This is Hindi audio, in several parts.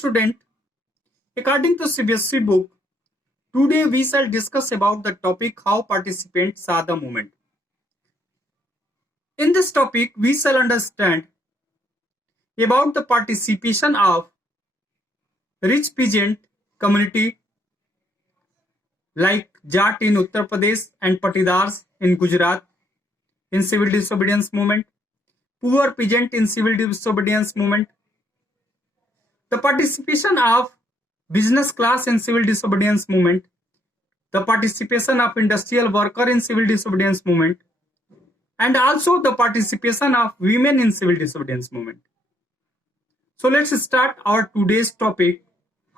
student, according to CBSE book, today we shall discuss about the topic how participants saw the movement. In this topic, we shall understand about the participation of rich peasant community like Jat in Uttar Pradesh and Patidars in Gujarat in civil disobedience movement, poor peasant in civil disobedience movement, the participation of business class in civil disobedience movement, the participation of industrial worker in civil disobedience movement, and also the participation of women in civil disobedience movement. So let's start our today's topic.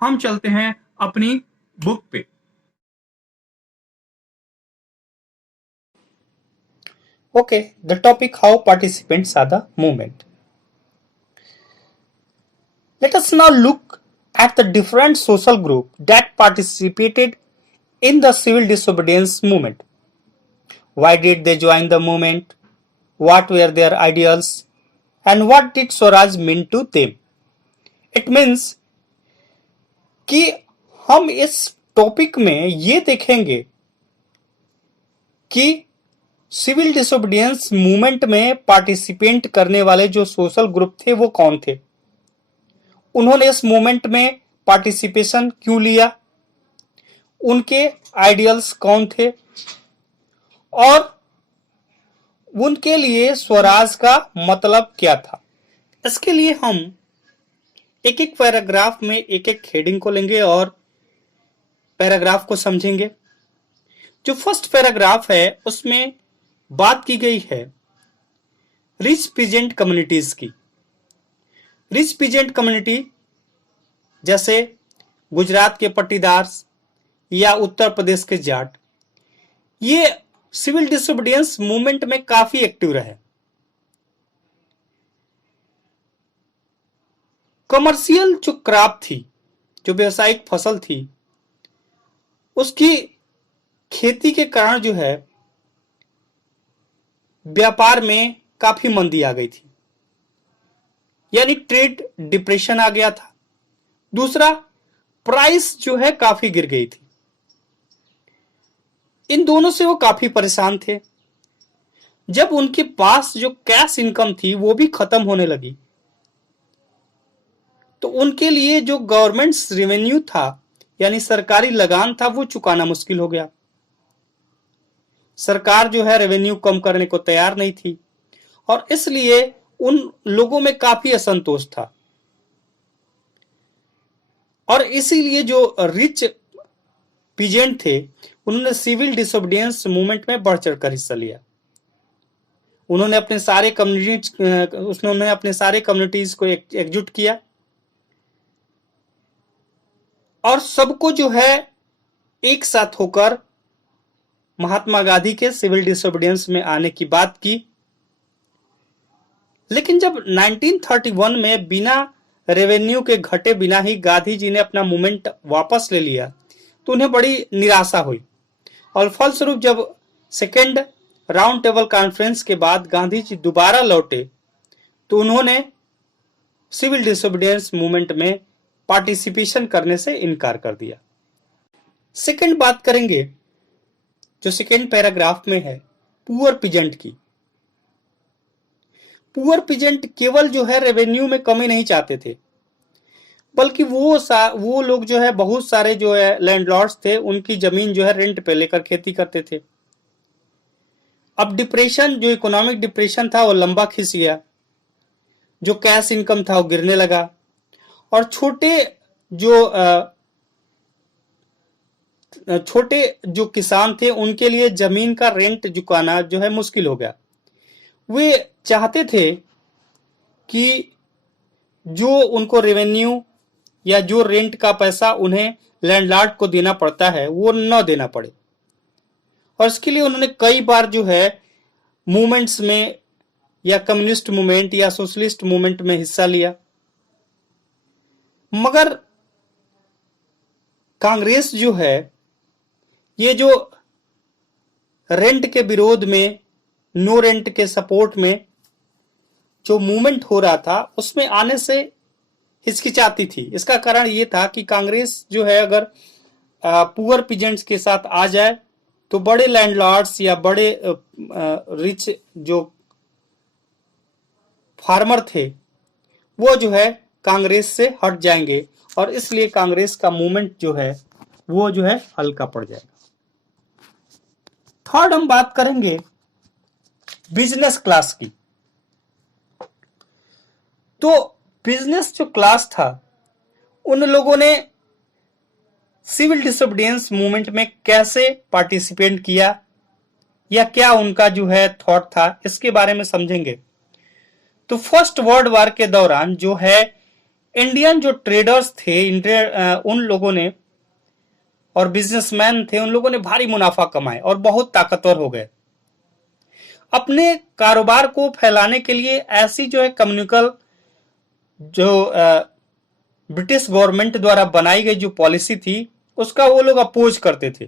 हम चलते हैं अपनी बुक पे. Okay, the topic how participants are the movement. Let us now look at the different social group that participated in the civil disobedience movement. Why did they join the movement? What were their ideals? And what did Swaraj mean to them? It means कि हम इस टॉपिक में ये देखेंगे कि सिविल डिसोबीडियंस मूवमेंट में पार्टिसिपेंट करने वाले जो सोशल ग्रुप थे वो कौन थे, उन्होंने इस मूवमेंट में पार्टिसिपेशन क्यों लिया, उनके आइडियल्स कौन थे और उनके लिए स्वराज का मतलब क्या था. इसके लिए हम एक एक पैराग्राफ में एक एक हेडिंग को लेंगे और पैराग्राफ को समझेंगे. जो फर्स्ट पैराग्राफ है उसमें बात की गई है रिच पीजेंट कम्युनिटीज की. रिच पीजेंट कम्युनिटी जैसे गुजरात के पट्टीदार्स या उत्तर प्रदेश के जाट, ये सिविल डिसोबीडियंस मूवमेंट में काफी एक्टिव रहे. कमर्शियल जो क्रॉप थी, जो व्यवसायिक फसल थी, उसकी खेती के कारण जो है व्यापार में काफी मंदी आ गई थी, यानी ट्रेड डिप्रेशन आ गया था. दूसरा, प्राइस जो है काफी गिर गई थी. इन दोनों से वो काफी परेशान थे. जब उनके पास जो कैश इनकम थी वो भी खत्म होने लगी, तो उनके लिए जो गवर्नमेंट रेवेन्यू था यानी सरकारी लगान था वो चुकाना मुश्किल हो गया. सरकार जो है रेवेन्यू कम करने को तैयार नहीं थी और इसलिए उन लोगों में काफी असंतोष था. और इसीलिए जो रिच पीजेंट थे उन्होंने सिविल डिसोबीडियंस मूवमेंट में बढ़ चढ़कर हिस्सा लिया. उन्होंने अपने सारे कम्युनिटीज को एकजुट किया और सबको जो है एक साथ होकर महात्मा गांधी के सिविल डिसोबीडियंस में आने की बात की. लेकिन जब 1931 में बिना रेवेन्यू के घटे बिना ही गांधी जी ने अपना मूवमेंट वापस ले लिया तो उन्हें बड़ी निराशा हुई और फलस्वरूप जब सेकेंड राउंड टेबल कॉन्फ्रेंस के बाद गांधी जी दोबारा लौटे तो उन्होंने सिविल डिसोबीडियंस मूवमेंट में पार्टिसिपेशन करने से इनकार कर दिया. सेकेंड बात करेंगे जो सेकेंड पैराग्राफ में है पुअर पीजेंट की. पुअर पीजेंट केवल जो है रेवेन्यू में कमी नहीं चाहते थे, बल्कि वो लोग जो है बहुत सारे जो है लैंडलॉर्ड्स थे, उनकी जमीन जो है रेंट पे लेकर खेती करते थे. अब डिप्रेशन, जो इकोनॉमिक डिप्रेशन था वो लंबा खिंच गया, जो कैश इनकम था वो गिरने लगा और छोटे जो किसान थे उनके लिए जमीन का रेंट चुकाना जो है मुश्किल हो गया. वे चाहते थे कि जो उनको रेवेन्यू या जो रेंट का पैसा उन्हें लैंडलॉर्ड को देना पड़ता है वो न देना पड़े, और इसके लिए उन्होंने कई बार जो है मूवमेंट्स में या कम्युनिस्ट मूवमेंट या सोशलिस्ट मूवमेंट में हिस्सा लिया. मगर कांग्रेस जो है ये जो रेंट के विरोध में, नो रेंट के सपोर्ट में जो मूवमेंट हो रहा था उसमें आने से हिचकिचाती थी। इसका कारण ये था कि कांग्रेस जो है अगर पुअर पीजेंट्स के साथ आ जाए तो बड़े लैंडलॉर्ड्स या बड़े रिच जो फार्मर थे वो जो है कांग्रेस से हट जाएंगे और इसलिए कांग्रेस का मूवमेंट जो है वो जो है हल्का पड़ जाएगा। थर्ड हम बात करेंगे बिजनेस क्लास की। तो बिजनेस जो क्लास था उन लोगों ने सिविल डिसोबीडियंस मूवमेंट में कैसे पार्टिसिपेट किया या क्या उनका जो है थॉट था, इसके बारे में समझेंगे। तो फर्स्ट वर्ल्ड वॉर के दौरान जो है इंडियन जो ट्रेडर्स थे उन लोगों ने और बिजनेसमैन थे, उन लोगों ने भारी मुनाफा कमाए और बहुत ताकतवर हो गए। अपने कारोबार को फैलाने के लिए ऐसी जो है कम्युनिकल जो ब्रिटिश गवर्नमेंट द्वारा बनाई गई जो पॉलिसी थी उसका वो लोग अपोज करते थे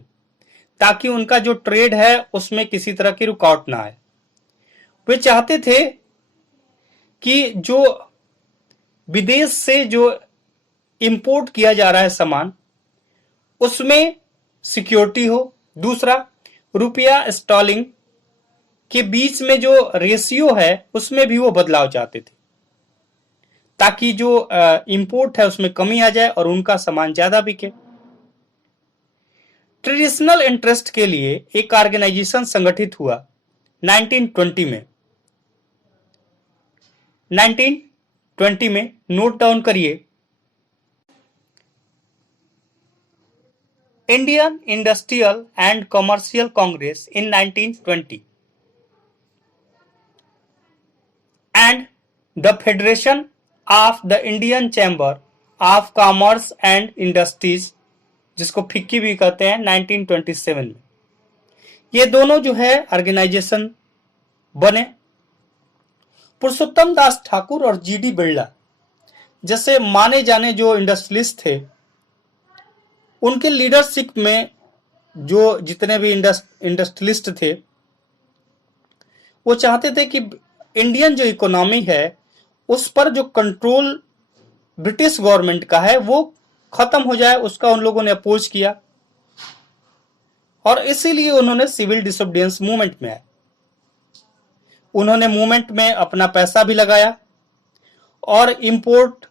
ताकि उनका जो ट्रेड है उसमें किसी तरह की रुकावट ना आए। वे चाहते थे कि जो विदेश से जो इंपोर्ट किया जा रहा है सामान उसमें सिक्योरिटी हो। दूसरा, रुपया स्टॉलिंग के बीच में जो रेशियो है उसमें भी वो बदलाव चाहते थे ताकि जो इंपोर्ट है उसमें कमी आ जाए और उनका सामान ज्यादा बिके। ट्रेडिशनल इंटरेस्ट के लिए एक ऑर्गेनाइजेशन संगठित हुआ 1920 में। 1920 में नोट डाउन करिए, Indian industrial and commercial Congress in 1920 and the federation of the Indian chamber of commerce and industries, जिसको फिक्की भी कहते हैं, 1927 में। ये दोनों जो है ऑर्गेनाइजेशन बने। पुरुषोत्तम दास ठाकुर और जीडी बिरला जैसे माने जाने जो इंडस्ट्रियलिस्ट थे उनके लीडरशिप में जो जितने भी इंडस्ट्रियलिस्ट थे वो चाहते थे कि इंडियन जो इकोनॉमी है उस पर जो कंट्रोल ब्रिटिश गवर्नमेंट का है वो खत्म हो जाए, उसका उन लोगों ने अपोज किया और इसीलिए उन्होंने सिविल डिसोबीडियंस मूवमेंट में आए। उन्होंने मूवमेंट में अपना पैसा भी लगाया और इंपोर्ट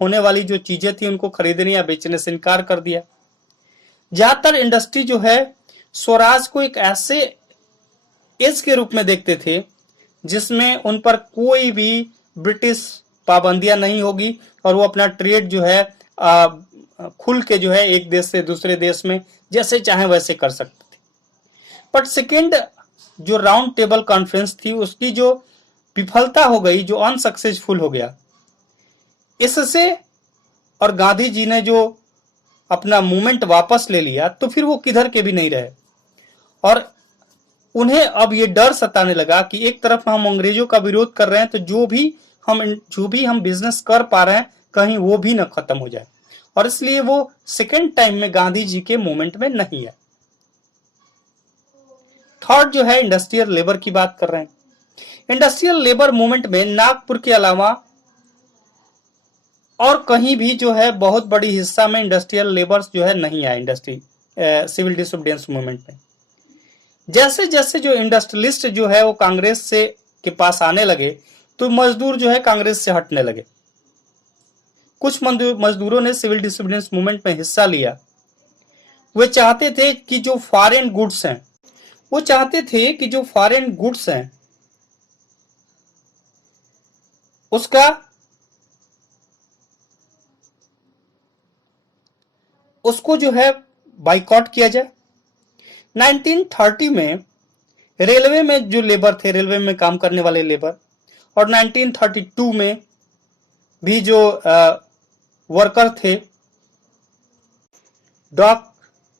होने वाली जो चीजें थी उनको खरीदने या बेचने से इनकार कर दिया। ज्यादातर इंडस्ट्री जो है स्वराज को एक ऐसे एज के रूप में देखते थे जिसमें उन पर कोई भी ब्रिटिश पाबंदियां नहीं होगी और वो अपना ट्रेड जो है खुल के जो है एक देश से दूसरे देश में जैसे चाहे वैसे कर सकते थे। बट सेकेंड जो राउंड टेबल कॉन्फ्रेंस थी उसकी जो विफलता हो गई, जो अनसक्सेसफुल हो गया, इससे और गांधी जी ने जो अपना मूवमेंट वापस ले लिया तो फिर वो किधर के भी नहीं रहे और उन्हें अब ये डर सताने लगा कि एक तरफ हम अंग्रेजों का विरोध कर रहे हैं तो जो भी हम बिजनेस कर पा रहे हैं कहीं वो भी न खत्म हो जाए, और इसलिए वो सेकेंड टाइम में गांधी जी के मूवमेंट में नहीं है। थर्ड जो है इंडस्ट्रियल लेबर की बात कर रहे हैं। इंडस्ट्रियल लेबर मूवमेंट में नागपुर के अलावा और कहीं भी जो है बहुत बड़ी हिस्सा में इंडस्ट्रियल लेबर्स जो है नहीं आए सिविल डिसोबीडियंस मूवमेंट में। जैसे जैसे जो इंडस्ट्रियलिस्ट जो है वो कांग्रेस से के पास आने लगे तो मजदूर जो है कांग्रेस से हटने लगे। कुछ मजदूरों ने सिविल डिसोबीडियंस मूवमेंट में हिस्सा लिया। वे चाहते थे कि जो फॉरेन गुड्स हैं उसको जो है बाइकआउट किया जाए। 1930 में रेलवे में जो लेबर थे, रेलवे में काम करने वाले लेबर, और 1932 में भी जो वर्कर थे, डॉक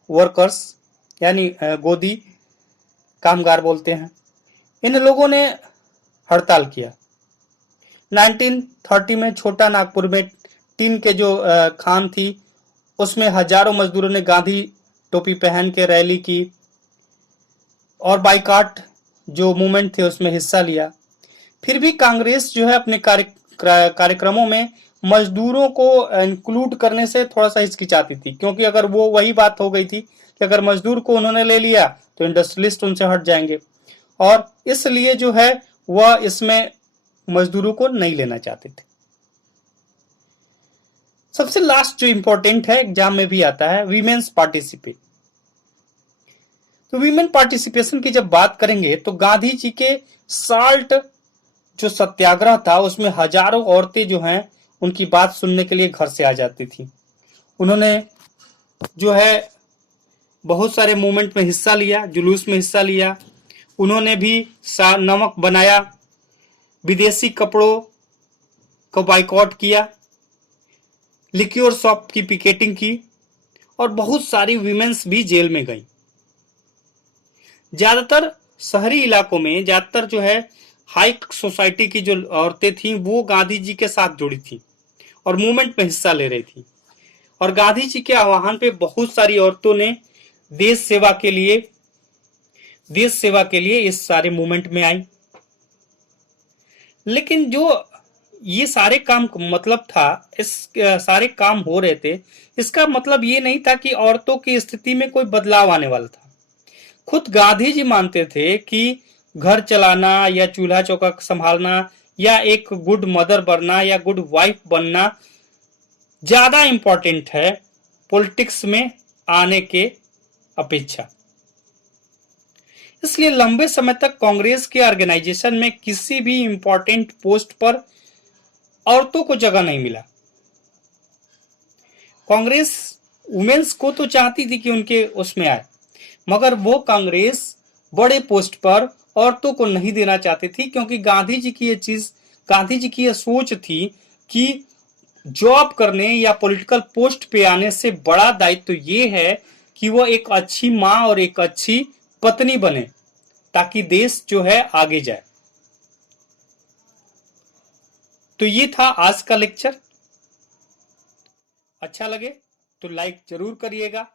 वर्कर्स यानी गोदी कामगार बोलते हैं, इन लोगों ने हड़ताल किया। 1930 में छोटा नागपुर में टीन के जो खान थी उसमें हजारों मजदूरों ने गांधी टोपी पहन के रैली की और बाइकाट जो मूवमेंट थे उसमें हिस्सा लिया। फिर भी कांग्रेस जो है अपने कार्यक्रमों में मजदूरों को इंक्लूड करने से थोड़ा सा हिचकिचाती थी, क्योंकि अगर वो वही बात हो गई थी कि अगर मजदूर को उन्होंने ले लिया तो इंडस्ट्रियलिस्ट उनसे हट जाएंगे, और इसलिए जो है वह इसमें मजदूरों को नहीं लेना चाहते थे। सबसे लास्ट जो इंपॉर्टेंट है, एग्जाम में भी आता है, वीमेन्स पार्टिसिपेट। तो वीमेन पार्टिसिपेशन की जब बात करेंगे तो गांधी जी के साल्ट जो सत्याग्रह था उसमें हजारों औरतें जो हैं उनकी बात सुनने के लिए घर से आ जाती थी। उन्होंने जो है बहुत सारे मूवमेंट में हिस्सा लिया, जुलूस में हिस्सा लिया। उन्होंने भी नमक बनाया, विदेशी कपड़ों को बाइकआउट किया, लिक्योर शॉप की पिकेटिंग की, और बहुत सारी वीमेन्स भी जेल में गई। ज्यादातर शहरी इलाकों में ज्यादातर जो है हाई सोसाइटी की जो औरतें थीं वो गांधी जी के साथ जुड़ी थी और मूवमेंट में हिस्सा ले रही थी, और गांधी जी के आह्वान पे बहुत सारी औरतों ने देश सेवा के लिए इस सारे मूवमेंट में आई। लेकिन जो ये सारे काम मतलब था, इस सारे काम हो रहे थे, इसका मतलब ये नहीं था कि औरतों की स्थिति में कोई बदलाव आने वाला था। खुद गांधी जी मानते थे कि घर चलाना या चूल्हा चौका संभालना या एक गुड मदर बनना या गुड वाइफ बनना ज्यादा इंपॉर्टेंट है पॉलिटिक्स में आने के अपेक्षा। इसलिए लंबे समय तक कांग्रेस के ऑर्गेनाइजेशन में किसी भी इंपॉर्टेंट पोस्ट पर औरतों को जगह नहीं मिला। कांग्रेस वुमेन्स को तो चाहती थी कि उनके उसमें आए, मगर वो कांग्रेस बड़े पोस्ट पर औरतों को नहीं देना चाहती थी, क्योंकि गांधी जी की ये सोच थी कि जॉब करने या पॉलिटिकल पोस्ट पे आने से बड़ा दायित्व ये है कि वो एक अच्छी मां और एक अच्छी पत्नी बने, ताकि देश जो है आगे जाए। तो ये था आज का लेक्चर। अच्छा लगे तो लाइक जरूर करिएगा।